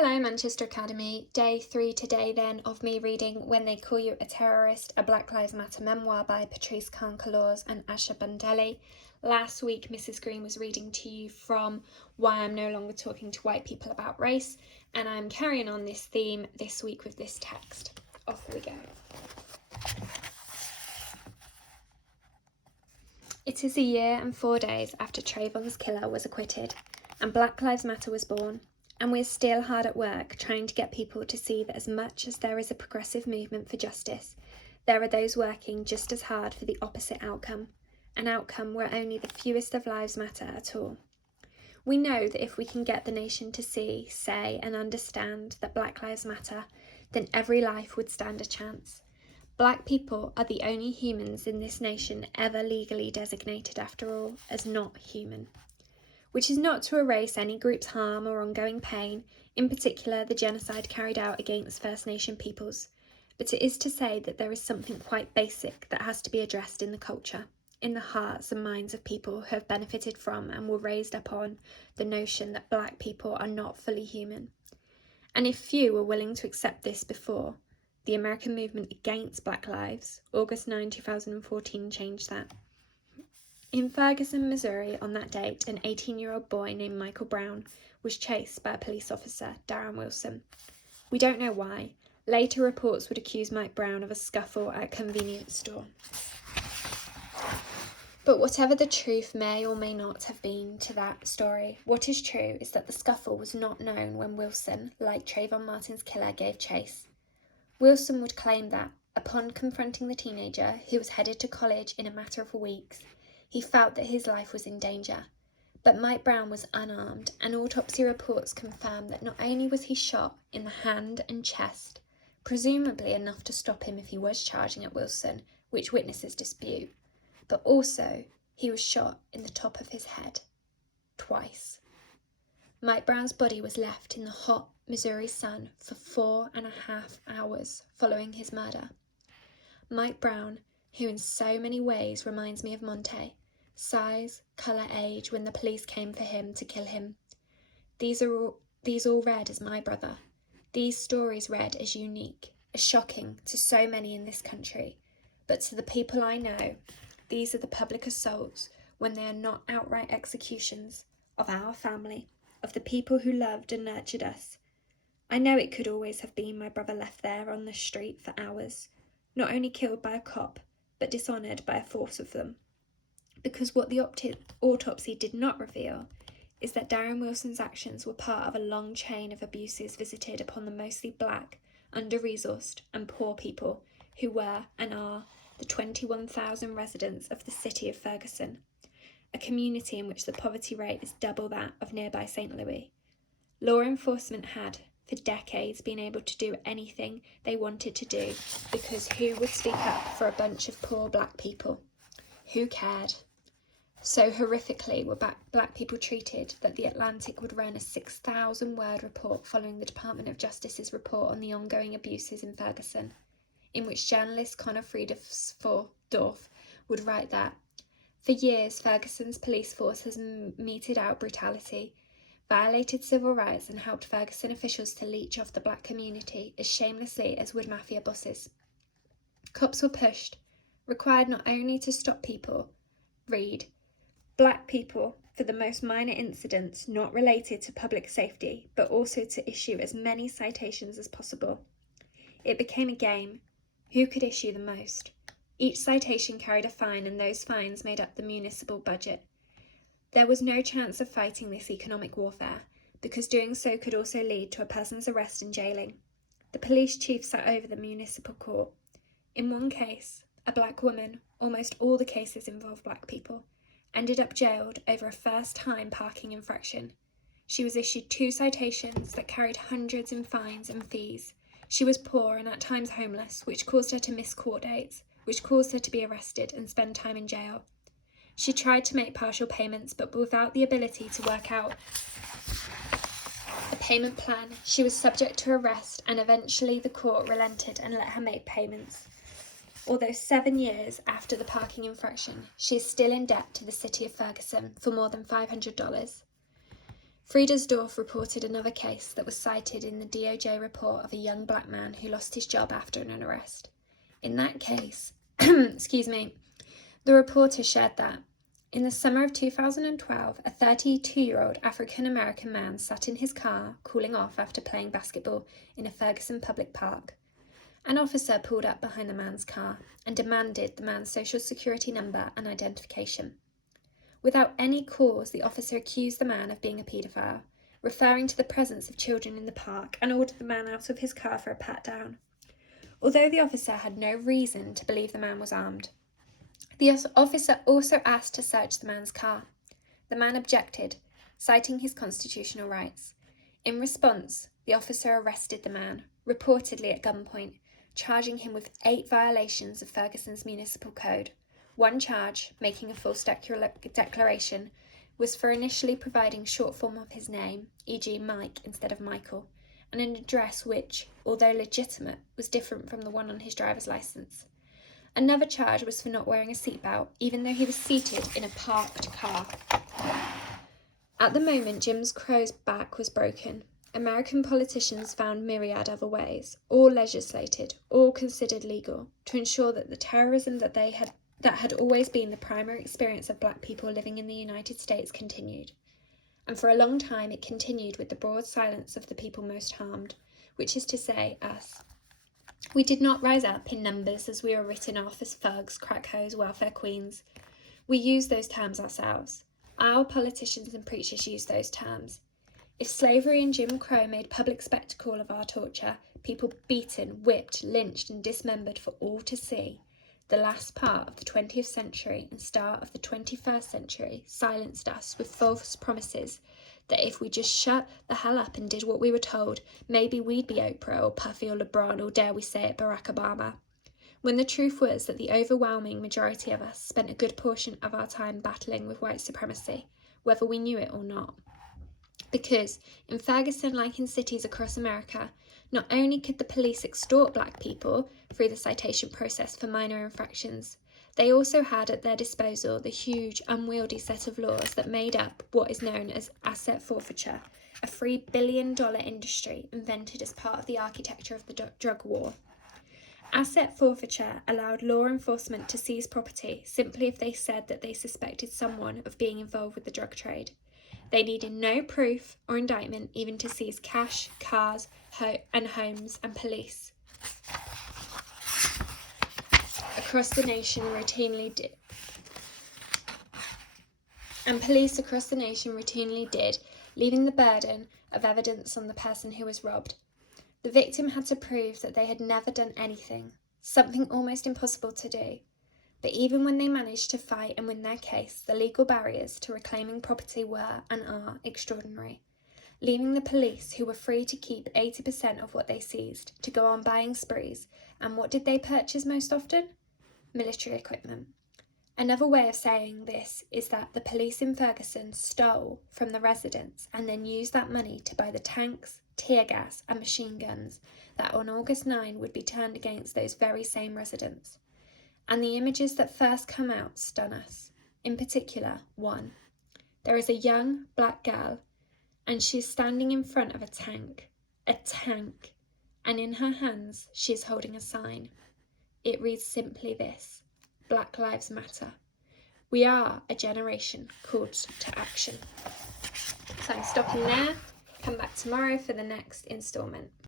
Hello Manchester Academy, day 3 today then of me reading When They Call You a Terrorist, a Black Lives Matter Memoir by Patrisse Cullors and Asha Bandele. Last week Mrs Green was reading to you from Why I'm No Longer Talking to White People About Race, and I'm carrying on this theme this week with this text. Off we go. It is a year and 4 days after Trayvon's killer was acquitted and Black Lives Matter was born. And we're still hard at work trying to get people to see that as much as there is a progressive movement for justice, there are those working just as hard for the opposite outcome, an outcome where only the fewest of lives matter at all. We know that if we can get the nation to see, say, and understand that Black Lives Matter, then every life would stand a chance. Black people are the only humans in this nation ever legally designated, after all, as not human. Which is not to erase any group's harm or ongoing pain, in particular the genocide carried out against First Nation peoples, but it is to say that there is something quite basic that has to be addressed in the culture, in the hearts and minds of people who have benefited from and were raised upon the notion that Black people are not fully human. And if few were willing to accept this before, the American movement against Black Lives, August 9, 2014, changed that. In Ferguson, Missouri, on that date, an 18-year-old boy named Michael Brown was chased by a police officer, Darren Wilson. We don't know why. Later reports would accuse Mike Brown of a scuffle at a convenience store. But whatever the truth may or may not have been to that story, what is true is that the scuffle was not known when Wilson, like Trayvon Martin's killer, gave chase. Wilson would claim that, upon confronting the teenager, who was headed to college in a matter of weeks, he felt that his life was in danger. But Mike Brown was unarmed, and autopsy reports confirmed that not only was he shot in the hand and chest, presumably enough to stop him if he was charging at Wilson, which witnesses dispute, but also he was shot in the top of his head, twice. Mike Brown's body was left in the hot Missouri sun for 4.5 hours following his murder. Mike Brown, who in so many ways reminds me of Monte, size, colour, age, when the police came for him to kill him. These all read as my brother. These stories read as unique, as shocking to so many in this country. But to the people I know, these are the public assaults, when they are not outright executions, of our family, of the people who loved and nurtured us. I know it could always have been my brother left there on the street for hours, not only killed by a cop, but dishonoured by a force of them. Because what the autopsy did not reveal is that Darren Wilson's actions were part of a long chain of abuses visited upon the mostly Black, under-resourced and poor people who were and are the 21,000 residents of the city of Ferguson, a community in which the poverty rate is double that of nearby St. Louis. Law enforcement had, for decades, been able to do anything they wanted to do because who would speak up for a bunch of poor Black people? Who cared? So horrifically were Black people treated that The Atlantic would run a 6,000-word report following the Department of Justice's report on the ongoing abuses in Ferguson, in which journalist Conor Friedorf would write that, for years Ferguson's police force has meted out brutality, violated civil rights and helped Ferguson officials to leech off the Black community as shamelessly as would mafia bosses. Cops were pushed, required not only to stop people, read, Black people for the most minor incidents not related to public safety, but also to issue as many citations as possible. It became a game. Who could issue the most? Each citation carried a fine, and those fines made up the municipal budget. There was no chance of fighting this economic warfare, because doing so could also lead to a person's arrest and jailing. The police chief sat over the municipal court. In one case, a Black woman, almost all the cases involved Black people, ended up jailed over a first-time parking infraction. She was issued 2 citations that carried hundreds in fines and fees. She was poor and at times homeless, which caused her to miss court dates, which caused her to be arrested and spend time in jail. She tried to make partial payments, but without the ability to work out a payment plan, she was subject to arrest, and eventually the court relented and let her make payments. Although 7 years after the parking infraction, she is still in debt to the city of Ferguson for more than $500. Friedersdorf reported another case that was cited in the DOJ report of a young black man who lost his job after an arrest. In that case, the reporter shared that, in the summer of 2012, a 32-year-old African-American man sat in his car cooling off after playing basketball in a Ferguson public park. An officer pulled up behind the man's car and demanded the man's social security number and identification. Without any cause, the officer accused the man of being a paedophile, referring to the presence of children in the park, and ordered the man out of his car for a pat-down. Although the officer had no reason to believe the man was armed, the officer also asked to search the man's car. The man objected, citing his constitutional rights. In response, the officer arrested the man, reportedly at gunpoint, charging him with 8 violations of Ferguson's municipal code. One charge, making a false declaration, was for initially providing short form of his name, e.g. Mike instead of Michael, and an address which, although legitimate, was different from the one on his driver's licence. Another charge was for not wearing a seatbelt, even though he was seated in a parked car. At the moment, Jim Crow's back was broken. American politicians found myriad other ways, all legislated, all considered legal, to ensure that the terrorism that had always been the primary experience of black people living in the United States continued. And for a long time it continued with the broad silence of the people most harmed, which is to say, us. We did not rise up in numbers as we were written off as thugs, crackhoes, welfare queens. We used those terms ourselves. Our politicians and preachers used those terms. If slavery and Jim Crow made public spectacle of our torture, people beaten, whipped, lynched and dismembered for all to see, the last part of the 20th century and start of the 21st century silenced us with false promises that if we just shut the hell up and did what we were told, maybe we'd be Oprah or Puffy or LeBron or, dare we say it, Barack Obama. When the truth was that the overwhelming majority of us spent a good portion of our time battling with white supremacy, whether we knew it or not. Because, in Ferguson, like in cities across America, not only could the police extort black people through the citation process for minor infractions, they also had at their disposal the huge, unwieldy set of laws that made up what is known as asset forfeiture, a $3 billion industry invented as part of the architecture of the drug war. Asset forfeiture allowed law enforcement to seize property simply if they said that they suspected someone of being involved with the drug trade. They needed no proof or indictment even to seize cash, cars, and homes, and police across the nation routinely did, leaving the burden of evidence on the person who was robbed. The victim had to prove that they had never done anything, something almost impossible to do. But even when they managed to fight and win their case, the legal barriers to reclaiming property were and are extraordinary, leaving the police, who were free to keep 80% of what they seized, to go on buying sprees. And what did they purchase most often? Military equipment. Another way of saying this is that the police in Ferguson stole from the residents and then used that money to buy the tanks, tear gas and machine guns that on August 9 would be turned against those very same residents. And the images that first come out stun us. In particular, one. There is a young black girl, and she is standing in front of a tank, and in her hands she is holding a sign. It reads simply this: Black Lives Matter. We are a generation called to action. So I'm stopping there. Come back tomorrow for the next instalment.